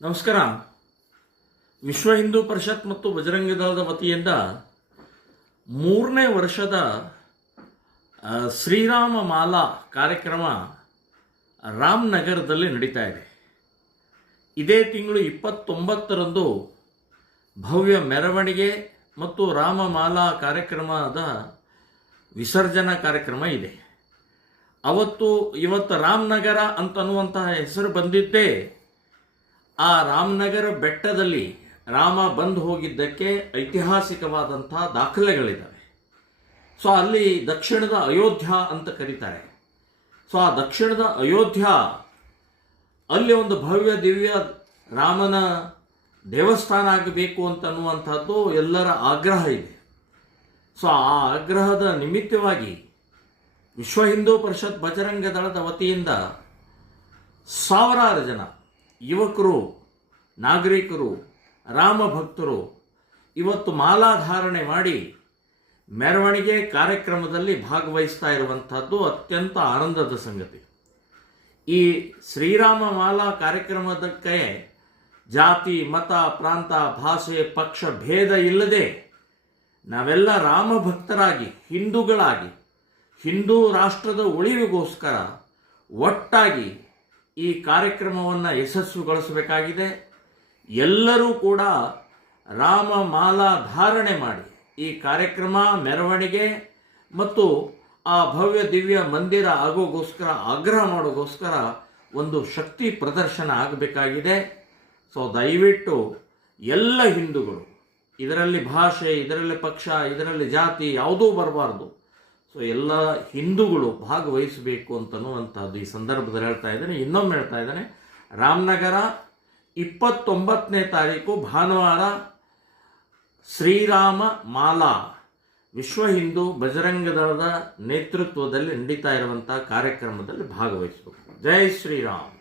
ನಮಸ್ಕಾರ. ವಿಶ್ವ ಹಿಂದೂ ಪರಿಷತ್ ಮತ್ತು ಬಜರಂಗ ದಳದ ವತಿಯಿಂದ 3ನೇ ವರ್ಷದ ಶ್ರೀರಾಮ ಮಾಲಾ ಕಾರ್ಯಕ್ರಮ ರಾಮನಗರದಲ್ಲಿ ನಡೀತಾ ಇದೆ. ಇದೇ ತಿಂಗಳು 29ರಂದು ಭವ್ಯ ಮೆರವಣಿಗೆ ಮತ್ತು ರಾಮಮಾಲಾ ಕಾರ್ಯಕ್ರಮದ ವಿಸರ್ಜನಾ ಕಾರ್ಯಕ್ರಮ ಇದೆ. ಇವತ್ತು ರಾಮನಗರ ಅಂತನ್ನುವಂತಹ ಹೆಸರು ಬಂದಿದ್ದೇ ಆ ರಾಮನಗರ ಬೆಟ್ಟದಲ್ಲಿ ರಾಮ ಬಂದು ಹೋಗಿದ್ದಕ್ಕೆ ಐತಿಹಾಸಿಕವಾದಂತಹ ದಾಖಲೆಗಳಿದ್ದಾವೆ. ಸೊ ಅಲ್ಲಿ ದಕ್ಷಿಣದ ಅಯೋಧ್ಯ ಅಂತ ಕರೀತಾರೆ. ಸೊ ಆ ದಕ್ಷಿಣದ ಅಯೋಧ್ಯ ಅಲ್ಲಿ ಒಂದು ಭವ್ಯ ದಿವ್ಯ ರಾಮನ ದೇವಸ್ಥಾನ ಆಗಬೇಕು ಅಂತನ್ನುವಂಥದ್ದು ಎಲ್ಲರ ಆಗ್ರಹ ಇದೆ. ಸೊ ಆ ಆಗ್ರಹದ ನಿಮಿತ್ತವಾಗಿ ವಿಶ್ವ ಹಿಂದೂ ಪರಿಷತ್ ಬಜರಂಗ ದಳದ ವತಿಯಿಂದ ಸಾವಿರಾರು ಜನ ಯುವಕರು, ನಾಗರಿಕರು, ರಾಮ ಭಕ್ತರು ಇವತ್ತು ಮಾಲಾಧಾರಣೆ ಮಾಡಿ ಮೆರವಣಿಗೆ ಕಾರ್ಯಕ್ರಮದಲ್ಲಿ ಭಾಗವಹಿಸ್ತಾ ಇರುವಂಥದ್ದು ಅತ್ಯಂತ ಆನಂದದ ಸಂಗತಿ. ಈ ಶ್ರೀರಾಮ ಮಾಲಾ ಕಾರ್ಯಕ್ರಮದಕ್ಕೆ ಜಾತಿ, ಮತ, ಪ್ರಾಂತ, ಭಾಷೆ, ಪಕ್ಷ ಭೇದ ಇಲ್ಲದೆ ನಾವೆಲ್ಲ ರಾಮ ಭಕ್ತರಾಗಿ, ಹಿಂದೂಗಳಾಗಿ, ಹಿಂದೂ ರಾಷ್ಟ್ರದ ಉಳಿವಿಗೋಸ್ಕರ ಒಟ್ಟಾಗಿ ಈ ಕಾರ್ಯಕ್ರಮವನ್ನು ಯಶಸ್ವಿಗೊಳಿಸಬೇಕಾಗಿದೆ. ಎಲ್ಲರೂ ಕೂಡ ರಾಮ ಮಾಲಾ ಧಾರಣೆ ಮಾಡಿ ಈ ಕಾರ್ಯಕ್ರಮ, ಮೆರವಣಿಗೆ ಮತ್ತು ಆ ಭವ್ಯ ದಿವ್ಯ ಮಂದಿರ ಆಗೋಗೋಸ್ಕರ, ಆಗ್ರಹ ಮಾಡೋಗೋಸ್ಕರ ಒಂದು ಶಕ್ತಿ ಪ್ರದರ್ಶನ ಆಗಬೇಕಾಗಿದೆ. ಸೊ ದಯವಿಟ್ಟು ಎಲ್ಲ ಹಿಂದೂಗಳು, ಇದರಲ್ಲಿ ಭಾಷೆ, ಇದರಲ್ಲಿ ಪಕ್ಷ, ಇದರಲ್ಲಿ ಜಾತಿ ಯಾವುದೂ ಬರಬಾರ್ದು. ಸೊ ಎಲ್ಲ ಹಿಂದೂಗಳು ಭಾಗವಹಿಸಬೇಕು ಅಂತನ್ನುವಂಥದ್ದು ಈ ಸಂದರ್ಭದಲ್ಲಿ ಹೇಳ್ತಾ ಇದ್ದೇನೆ. ಇನ್ನೊಮ್ಮೆ ಹೇಳ್ತಾ ಇದ್ದೇನೆ, ರಾಮನಗರ 29ನೇ ತಾರೀಕು ಭಾನುವಾರ ಶ್ರೀರಾಮ ಮಾಲಾ ವಿಶ್ವ ಹಿಂದೂ ಬಜರಂಗ ದಳದ ನೇತೃತ್ವದಲ್ಲಿ ನಡೀತಾ ಇರುವಂತಹ ಕಾರ್ಯಕ್ರಮದಲ್ಲಿ ಭಾಗವಹಿಸಬೇಕು. ಜೈ ಶ್ರೀರಾಮ್.